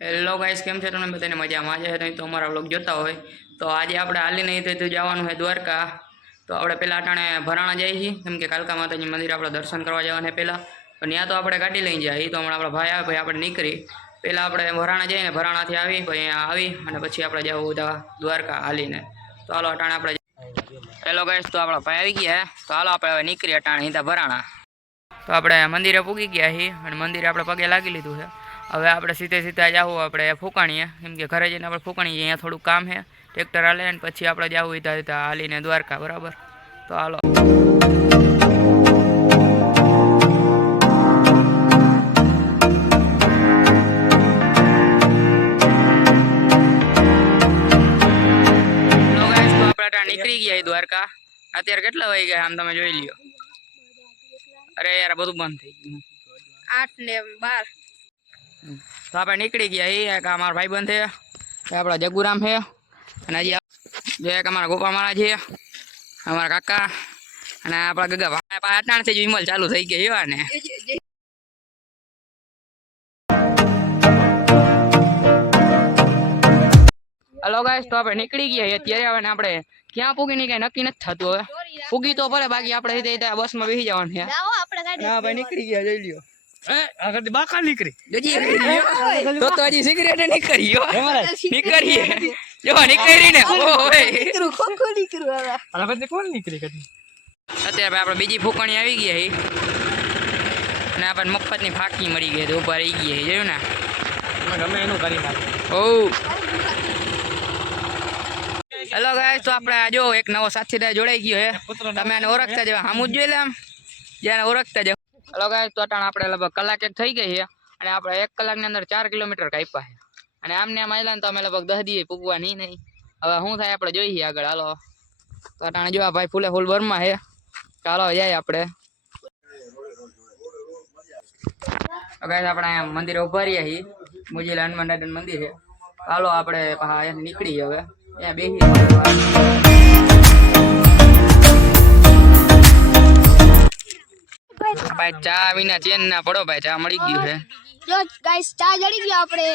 Hello guys, કેમ છે? તમે બધાને મજામાં છે નહીં તો અમારા વ્લોગ જોતા હોય તો આજે આપણે હાલી નહીં તો જવાનું છે દ્વારકા. તો આપણે પહેલાં અટાણે ભરાણા જઈએ છીએ, કેમ કે કાલકા માતાજી મંદિર આપણે દર્શન કરવા જવાના છે પહેલાં. પણ ત્યાં તો આપણે ગાડી લઈને જઈએ, તો હમણાં આપણા ભાઈ આવે ભાઈ આપણે નીકળી. પહેલાં આપણે ભરાણા જઈને ભરાણાથી આવી પછી અહીંયા આવી અને પછી આપણે જવું બધા દ્વારકા હાલીને. તો હાલો અટાણે આપણે હેલો ગાઈસ, તો આપણા ભાઈ આવી ગયા તો હાલો આપણે હવે નીકળી અટાણે હિતા ભરાણા. તો આપણે મંદિરે પૂગી ગયા છીએ અને મંદિરે આપણે પગે લાગી લીધું છે. હવે આપણે સીધા જાવું આપણે ફૂંકાણીએ, કેમ કે ઘરે જઈને આપણે ફૂંકાણીએ, અહીંયા થોડું કામ છે ટ્રેક્ટર હાલે અને પછી આપણે જવું હિતા હાલીને દ્વારકા. બરાબર, તો હાલો. નીકળી ગયા દ્વારકા. અત્યારે કેટલા વાગી ગયા આમ તમે જોઈ લ્યો. અરે યાર બધું બંધ થઈ ગયું. 8 ને 12. તો આપણે નીકળી ગયા. એક અમારા ભાઈ બંધ છે, આપણા જગુરામ છે અને હજી જો એક અમારા ગોપા મારા છે, અમારા કાકા અને આપણા ગગા અટાણથી જ વિમલ ચાલુ થઈ ગઈ એવા ને. હલો ગાઈસ, તો આપણે નીકળી ગયા અત્યારે. હવે આપણે ક્યાં પૂગીને કઈ નક્કી નથી થતું. હવે પૂગી તો ભલે, બાકી આપણે બસમાં બેસી જવાનું છે. ના ભાઈ નીકળી ગયા, જોઈ લ્યો. બાકા નીકળી તો હજી સિગરેટ નીકળીએ જો નીકળી ને અત્યારે આપણે બીજી ફૂકણી આવી ગયા અને આપણને મફત ની ફાંકી મળી ગઈ, ઉભા રહી ગયા. જોયું ને, ગમે એનું કરી નાખે. હેલો ગાઈસ, તો આપણે જો એક નવો સાથીદાર જોડાઈ ગયો છે. તમે એને ઓળખતા જાવ, આમ જ જોઈ લે, આમ જ્યાં ઓળખતા જાવ. હેલો ગાઈસ, તો અટાણ આપણે લગભગ કલાક એક થઈ ગઈ છે અને આપણે 1 કલાકની અંદર 4 કિલોમીટર કાપ્યા છે અને આમને આમ આવેલા ને તો અમે લગભગ 10 દિવસ પૂગવા નહીં. હવે શું થાય આપણે જોઈએ આગળ. હાલો, તો અટાણે જો આ ભાઈ ફૂલે ફૂલ બરમાં છે. ચાલો જાય આપણે. ગાઈસ, આપણે અહીંયા મંદિરે ઉભા રહ્યા છીએ. મુજીલા હનુમાન દાદાનું મંદિર છે. ચાલો આપણે અહીંયા નીકળી હવે. અહીંયા બેસી ભાઈ ચા વિના ચેન ના પડો. ભાઈ ચા મળી ગયું છે. જો ગાઈસ, ચા જડી ગયો. આપણે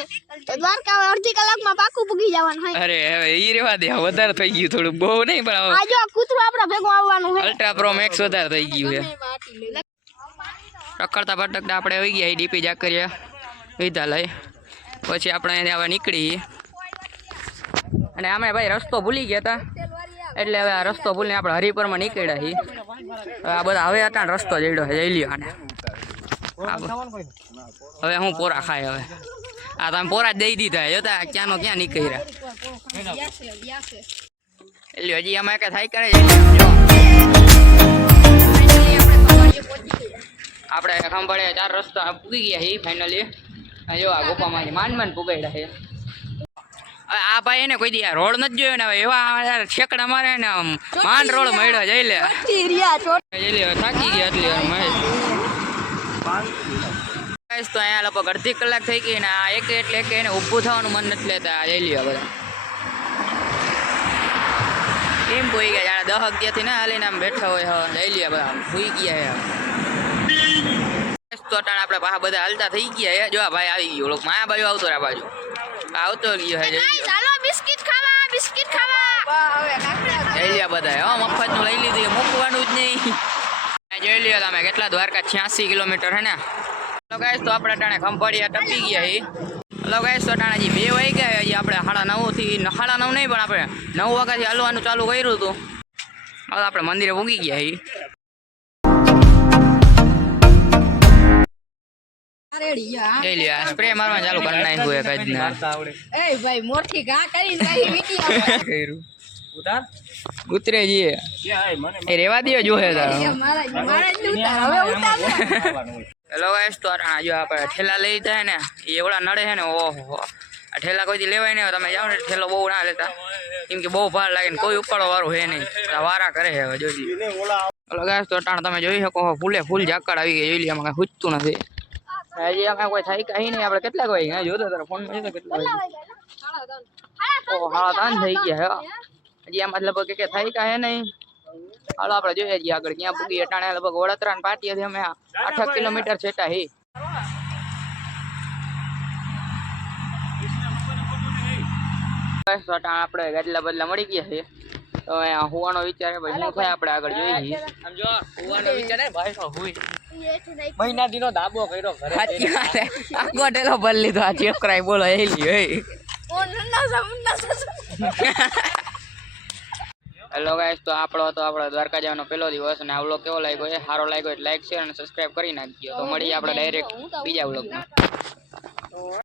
તો દ્વારકા અડધી કલાકમાં પાકું પૂગી જવાનું છે. અરે હવે ઈ રેવા દે, વધારે થઈ ગયું થોડું, બહુ નહીં પણ આ જો કૂતરું આપડા ભેગું આવવાનું છે. અલ્ટ્રા પ્રો મેક્સ વધારે થઈ ગયું છે. રખડતા ભટકતા આપણે આવી ગયા ડીપી જાકરિયા વિદ્યાલય. પછી આપણે હવે નીકળી અને અમે ભાઈ રસ્તો ભૂલી ગયા હતા, એટલે હવે આ રસ્તો ભૂલીને આપણે હરિપરમાં નીકળ્યા છીએ. આ બધા હવે અટાણ રસ્તો જડ્યો છે, જઈ લ્યો આને. હવે હું પોરા ખાય. હવે આ તમે પોરા જ દઈ દીધા જોતા ક્યાંનો ક્યાં નીકળ્યા. લ્યો હજી અમે કે થાય કરે આપણે ખંભાળે 4 રસ્તા પૂગી ગયા છીએ ફાઇનલી. જો આ ગોપામાં માંડ પુગાડ્યા છે. આ ભાઈ એને કોઈ દી રોડ નથી જોયો ને, એવા ઠેકડા મારે ને માંડ રોડ મળ્યો. જઈ લે થાકી ગયા એટલી તો અહીંયા લગભગ અડધી કલાક થઈ ગઈ ને આ એક એટલે કે એને ઊભું થવાનું મન નથી લેતા. જઈ લ્યો બધા કેમ ભૂઈ ગયા, જાણે 10 અગિયારથી ના હાલીને આમ બેઠા હોય. જઈ લ્યો બધા ભૂઈ ગયા તો અટાણે આપણે પાછા બધા હાલતા થઈ ગયા. જો ભાઈ આવી ગયો લોકો માયા બાજુ આવતો રે, બાજુ આવતો ગયો હે. ચાલો બિસ્કિટ ખાવા, બિસ્કિટ ખાવા. જઈ લ્યો બધા મફત નું લઈ લીધું, મૂકવાનું જ નહીં. જોઈ લ્યો તમે કેટલા દ્વારકા 86 કિલોમીટર હે ને. હેલો ગાઈસ, તો આપણે અટાણે ખંભાળિયા ટપી ગયા છીએ. હેલો ગાઈસ, તો અટાણે હજી 2 વાગી ગયા. હજી આપણે 9:30 થી 9:30 નહીં પણ આપણે 9 વાગ્યાથી હાલવાનું ચાલુ કર્યું હતું. હવે આપણે મંદિરે પૂગી ગયા છીએ. સ્પ્રે મારવા ચાલુ કરી નાખ્યું. એ ભાઈ મોટી ઘા કરીને કર્યું ઉતરે જઈએ એ રેવા દો જોહે તારો. હેલો ગાઈસ, તો જો આપણે ઠેલા લઈ જાય ને એવડા નડે છે ને. ઓહો, આ ઠેલા કોઈથી લેવાય નહીં. તમે જાઓ ને ઠેલો બહુ ના લેતા, કેમ કે બહુ ભાર લાગે ને કોઈ ઉપાડો વાળું હે નહીં. વારા કરે છે હવે જોઈ. હેલો ગાઈસ, તો તમે જોઈ શકો ફૂલે ફૂલ ઝાકળ આવી ગઈ. જોઈ લે, આમાં કઈ ખૂચતું નથી. હજી અમે કોઈ થાય કઈ નહીં. આપણે કેટલાક વાગે જોતો તારા ફોન માં કેટલા વાગે? 3:30 થઈ ગયા. હજી આમાં લગભગ કે થાય કાંઈ નહીં. હાલો આપણે જોઈએ છીએ આગળ ક્યાં પૂગી. અટાણે લગભગ વડોદરા પાટિયાથી અમે 8 કિલોમીટર છેટા હી. ગાઈસ તો અટાણે આપણે ગાદલા બદલા મળી ગયા છે તો અહીંયા હોવાનો વિચાર છે ભાઈ શું થાય આપણે આગળ જોઈએ સમજો હોવાનો વિચાર હે ભાઈ તો હુઈ મહિના દીનો દાબો કર્યો ઘરે સાચી વાત છે આખો ટેલો ભરી લીધો આ છોકરાએ બોલો એલી હે હેલો ગાઈસ તો આપણો તો આપણો દ્વારકા જવાનો પહેલો દિવસ અને આ વ્લોગ કેવો લાગ્યો છે સારો લાગ્યો એટલે લાઈક શેર અને સબસ્ક્રાઇબ કરી નાખજો તો મળીએ આપણે ડાયરેક્ટ બીજા વ્લોગમાં